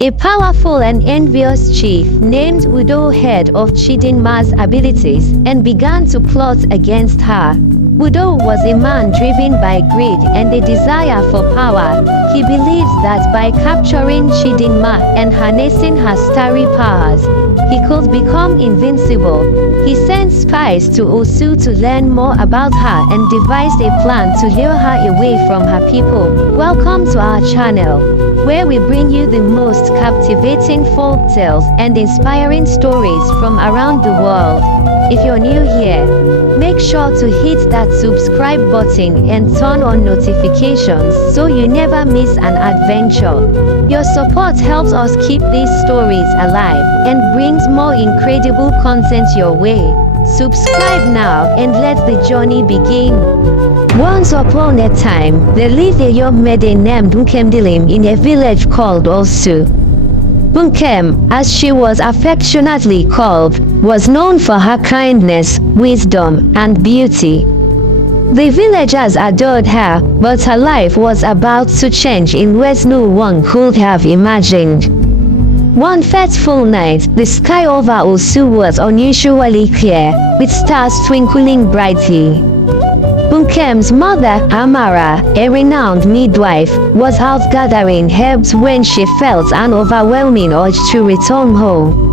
A powerful and envious chief named Udo heard of Chidinma's abilities and began to plot against her. Udo was a man driven by greed and a desire for power. He believes that by capturing Chidinma and harnessing her starry powers, he could become invincible. He sent spies to Osu to learn more about her and devised a plan to lure her away from her people. Welcome to our channel, where we bring you the most captivating folk tales and inspiring stories from around the world. If you're new here, make sure to hit that subscribe button and turn on notifications so you never miss an adventure. Your support helps us keep these stories alive and brings more incredible content your way. Subscribe now and let the journey begin. Once upon a time, there lived a young maiden named Nkemdilim in a village called Osu. Nkem, as she was affectionately called, was known for her kindness, wisdom, and beauty. The villagers adored her, but her life was about to change in ways no one could have imagined. One fateful night, the sky over Osu was unusually clear, with stars twinkling brightly. Nkem's mother, Amara, a renowned midwife, was out gathering herbs when she felt an overwhelming urge to return home.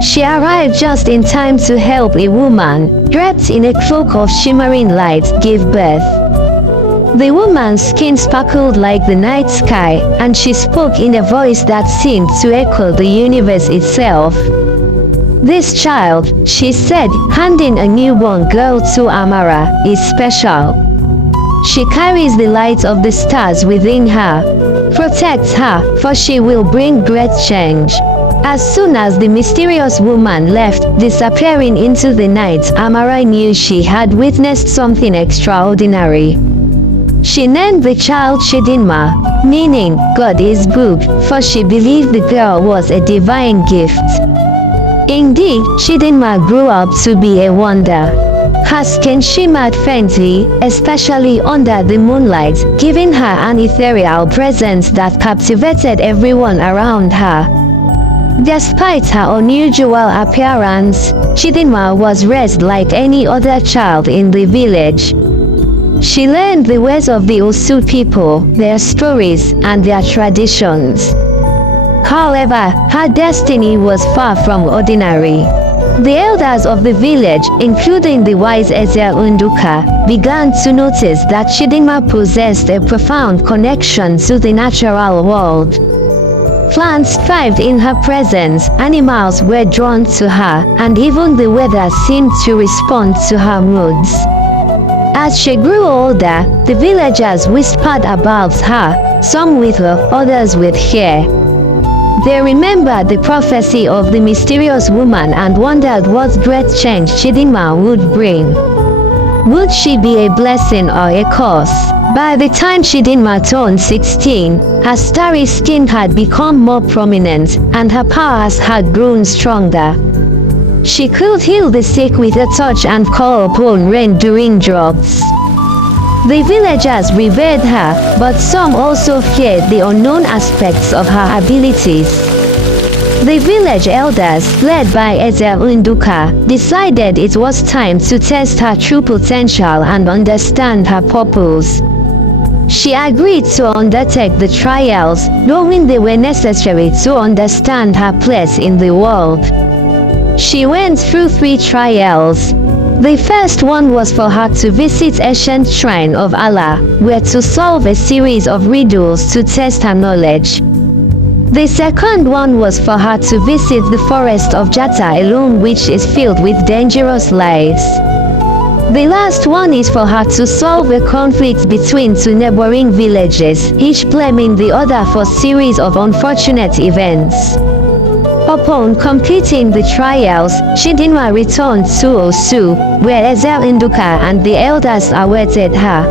She arrived just in time to help a woman, draped in a cloak of shimmering light, give birth. The woman's skin sparkled like the night sky, and she spoke in a voice that seemed to echo the universe itself. "This child," she said, handing a newborn girl to Amara, "is special. She carries the light of the stars within her. Protect her, for she will bring great change." As soon as the mysterious woman left, disappearing into the night, Amara knew she had witnessed something extraordinary. She named the child Chidinma, meaning God is good, for she believed the girl was a divine gift. Indeed, Chidinma grew up to be a wonder. Her skin shimmered faintly, especially under the moonlight, giving her an ethereal presence that captivated everyone around her. Despite her unusual appearance, Chidinma was raised like any other child in the village. She learned the ways of the Osu people, their stories, and their traditions. However, her destiny was far from ordinary. The elders of the village, including the wise Eze Unduka, began to notice that Chidinma possessed a profound connection to the natural world. Plants thrived in her presence, animals were drawn to her, and even the weather seemed to respond to her moods. As she grew older, the villagers whispered about her, some with love, others with fear. They remembered the prophecy of the mysterious woman and wondered what great change Chidinma would bring. Would she be a blessing or a curse? By the time Chidinma turned 16, her starry skin had become more prominent, and her powers had grown stronger. She could heal the sick with a touch and call upon rain during droughts. The villagers revered her, but some also feared the unknown aspects of her abilities. The village elders, led by Eze Unduka, decided it was time to test her true potential and understand her purpose. She agreed to undertake the trials, knowing they were necessary to understand her place in the world. She went through 3 trials. The first one was for her to visit ancient shrine of Allah, where to solve a series of riddles to test her knowledge. The second one was for her to visit the forest of Jata alone, which is filled with dangerous lies. The last one is for her to solve a conflict between 2 neighboring villages, each blaming the other for a series of unfortunate events. Upon completing the trials, Chidinma returned to Osu, where Eze Unduka and the elders awaited her.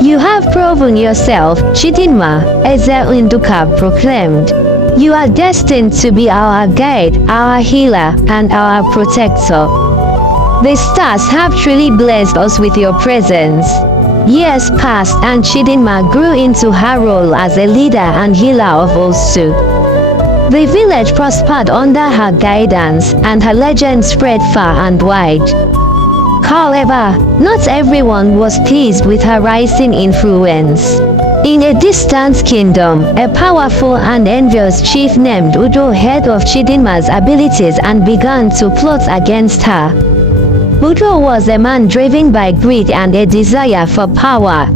"You have proven yourself, Chidinma," Eze Unduka proclaimed. "You are destined to be our guide, our healer, and our protector. The stars have truly blessed us with your presence." Years passed and Chidinma grew into her role as a leader and healer of Osu. The village prospered under her guidance, and her legend spread far and wide. However, not everyone was pleased with her rising influence. In a distant kingdom, a powerful and envious chief named Udo heard of Chidinma's abilities and began to plot against her. Udo was a man driven by greed and a desire for power.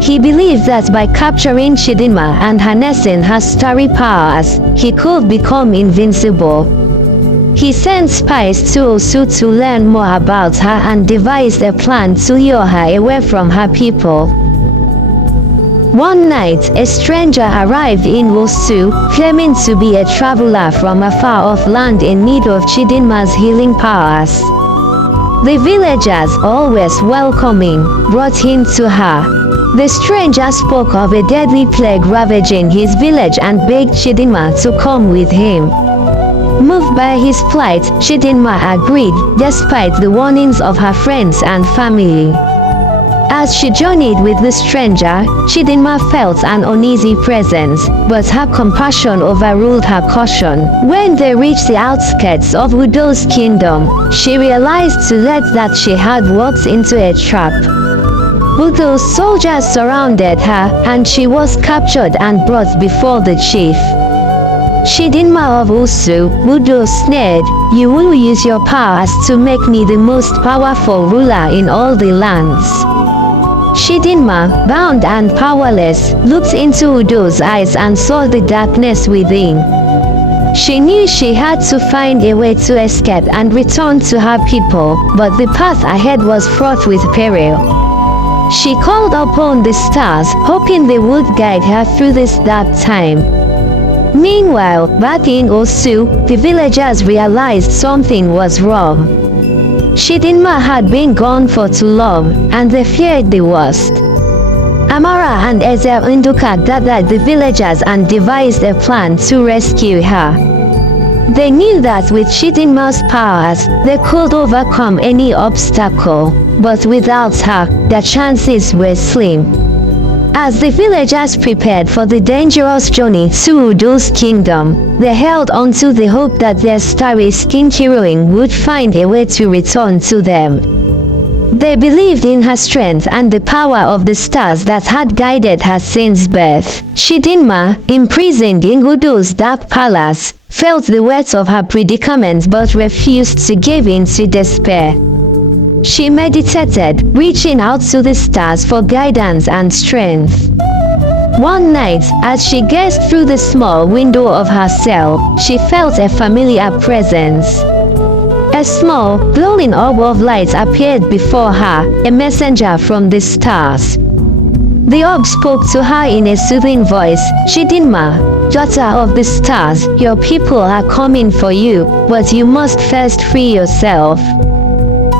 He believed that by capturing Chidinma and harnessing her starry powers, he could become invincible. He sent spies to Osu to learn more about her and devised a plan to lure her away from her people. One night, a stranger arrived in Osu, claiming to be a traveler from a far-off land in need of Chidinma's healing powers. The villagers, always welcoming, brought him to her. The stranger spoke of a deadly plague ravaging his village and begged Chidinma to come with him. Moved by his plight, Chidinma agreed, despite the warnings of her friends and family. As she journeyed with the stranger, Chidinma felt an uneasy presence, but her compassion overruled her caution. When they reached the outskirts of Udo's kingdom, she realized too late that she had walked into a trap. Udo's soldiers surrounded her, and she was captured and brought before the chief. Chidinma of Osu, Udo sneered, "You will use your powers to make me the most powerful ruler in all the lands." Chidinma, bound and powerless, looked into Udo's eyes and saw the darkness within. She knew she had to find a way to escape and return to her people, but the path ahead was fraught with peril. She called upon the stars, hoping they would guide her through this dark time. Meanwhile, back in Osu, the villagers realized something was wrong. Chidinma had been gone for too long, and they feared the worst. Amara and Ezel Nduka gathered the villagers and devised a plan to rescue her. They knew that with Chidinma's powers, they could overcome any obstacle, but without her, their chances were slim. As the villagers prepared for the dangerous journey to Udo's kingdom, they held on to the hope that their starry-skinned heroine would find a way to return to them. They believed in her strength and the power of the stars that had guided her since birth. Chidinma, imprisoned in Udo's dark palace, felt the weight of her predicament but refused to give in to despair. She meditated, reaching out to the stars for guidance and strength. One night, as she gazed through the small window of her cell, she felt a familiar presence. A small, glowing orb of light appeared before her, a messenger from the stars. The orb spoke to her in a soothing voice, "Chidinma, daughter of the stars, your people are coming for you, but you must first free yourself.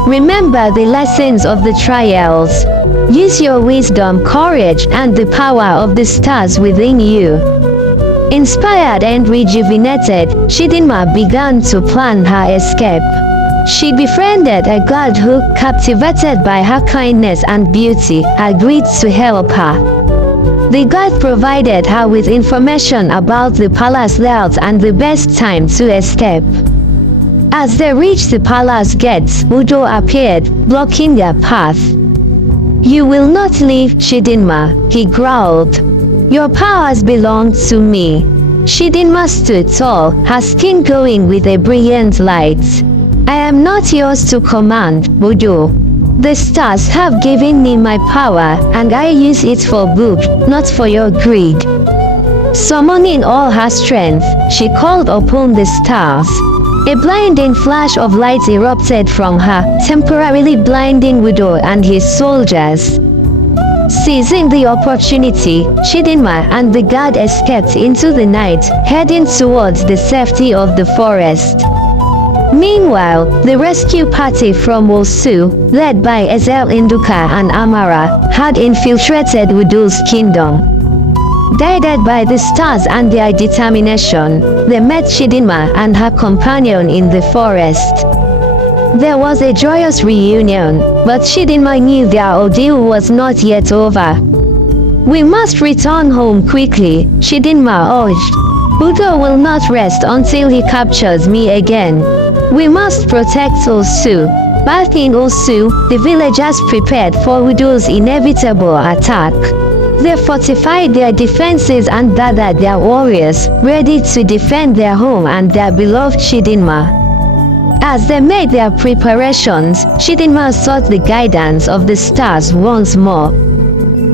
Remember the lessons of the trials. Use your wisdom, courage, and the power of the stars within you." Inspired and rejuvenated, Chidinma began to plan her escape. She befriended a guard who, captivated by her kindness and beauty, agreed to help her. The guard provided her with information about the palace layout and the best time to escape. As they reached the palace gates, Udo appeared, blocking their path. "You will not leave, Chidinma," he growled. "Your powers belong to me." Chidinma stood tall, her skin glowing with a brilliant light. "I am not yours to command, Udo. The stars have given me my power, and I use it for good, not for your greed." Summoning all her strength, she called upon the stars. A blinding flash of light erupted from her, temporarily blinding Udo and his soldiers. Seizing the opportunity, Chidinma and the guard escaped into the night, heading towards the safety of the forest. Meanwhile, the rescue party from Osu, led by Ezel Nduka and Amara, had infiltrated Udo's kingdom. Guided by the stars and their determination, they met Chidinma and her companion in the forest. There was a joyous reunion, but Chidinma knew their ordeal was not yet over. "We must return home quickly," Chidinma urged. Udo will not rest until he captures me again. We must protect Osu. Back in Osu, the villagers prepared for Udo's inevitable attack. They fortified their defenses and gathered their warriors, ready to defend their home and their beloved Chidinma. As they made their preparations, Chidinma sought the guidance of the stars once more.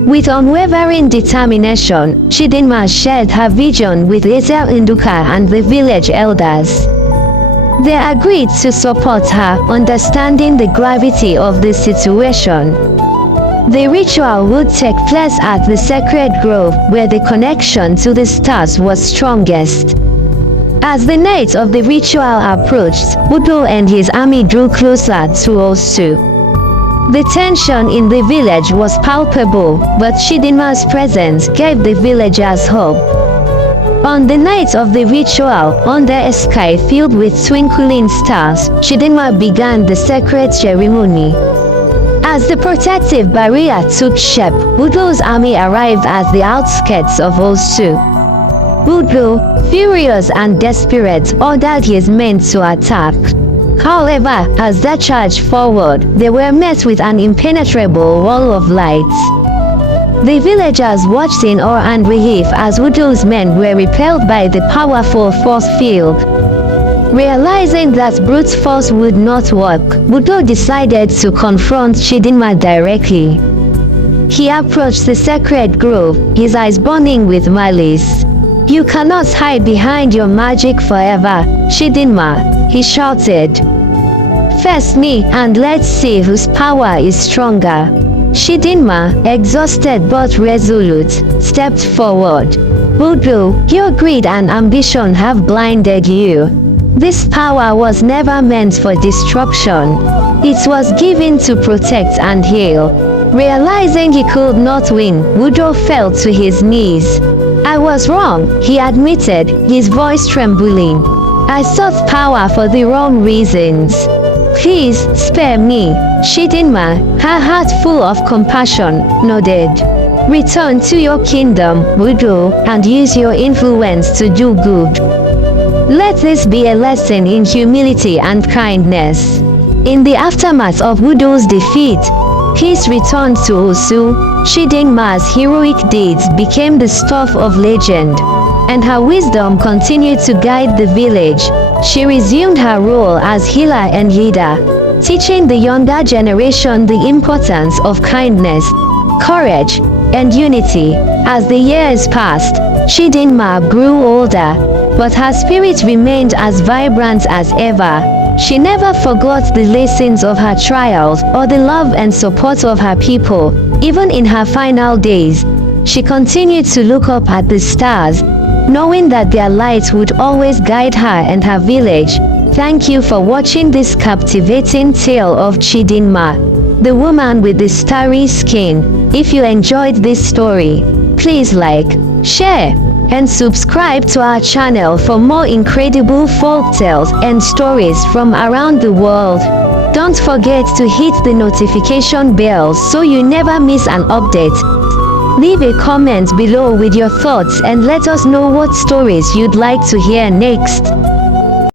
With unwavering determination, Chidinma shared her vision with Ezel Nduka and the village elders. They agreed to support her, understanding the gravity of the situation. The ritual would take place at the sacred grove, where the connection to the stars was strongest. As the night of the ritual approached, Udo and his army drew closer to Osu. The tension in the village was palpable, but Chidinma's presence gave the villagers hope. On the night of the ritual, under a sky filled with twinkling stars, Chidinma began the sacred ceremony. As the protective barrier took shape, Udo's army arrived at the outskirts of Osu. Udo, furious and desperate, ordered his men to attack. However, as they charged forward, they were met with an impenetrable wall of light. The villagers watched in awe and relief as Udo's men were repelled by the powerful force field. Realizing that brute force would not work, Udo decided to confront Chidinma directly. He approached the sacred grove, his eyes burning with malice. "You cannot hide behind your magic forever, Chidinma," he shouted. "Face me and let's see whose power is stronger." Chidinma, exhausted but resolute, stepped forward. "Udo, your greed and ambition have blinded you. This power was never meant for destruction. It was given to protect and heal." Realizing he could not win, Udo fell to his knees. "I was wrong," he admitted, his voice trembling. "I sought power for the wrong reasons. Please, spare me." Chidinma, her heart full of compassion, nodded. "Return to your kingdom, Udo, and use your influence to do good. Let this be a lesson in humility and kindness." In the aftermath of Udo's defeat, his return to Osu, Chidinma's heroic deeds became the stuff of legend, and her wisdom continued to guide the village. She resumed her role as healer and leader, teaching the younger generation the importance of kindness, courage, and unity. As the years passed, Chidinma grew older, but her spirit remained as vibrant as ever. She never forgot the lessons of her trials or the love and support of her people. Even in her final days, she continued to look up at the stars, knowing that their light would always guide her and her village. Thank you for watching this captivating tale of Chidinma, the woman with the starry skin. If you enjoyed this story, please like, share, and subscribe to our channel for more incredible folk tales and stories from around the world. Don't forget to hit the notification bell so you never miss an update. Leave a comment below with your thoughts and let us know what stories you'd like to hear next.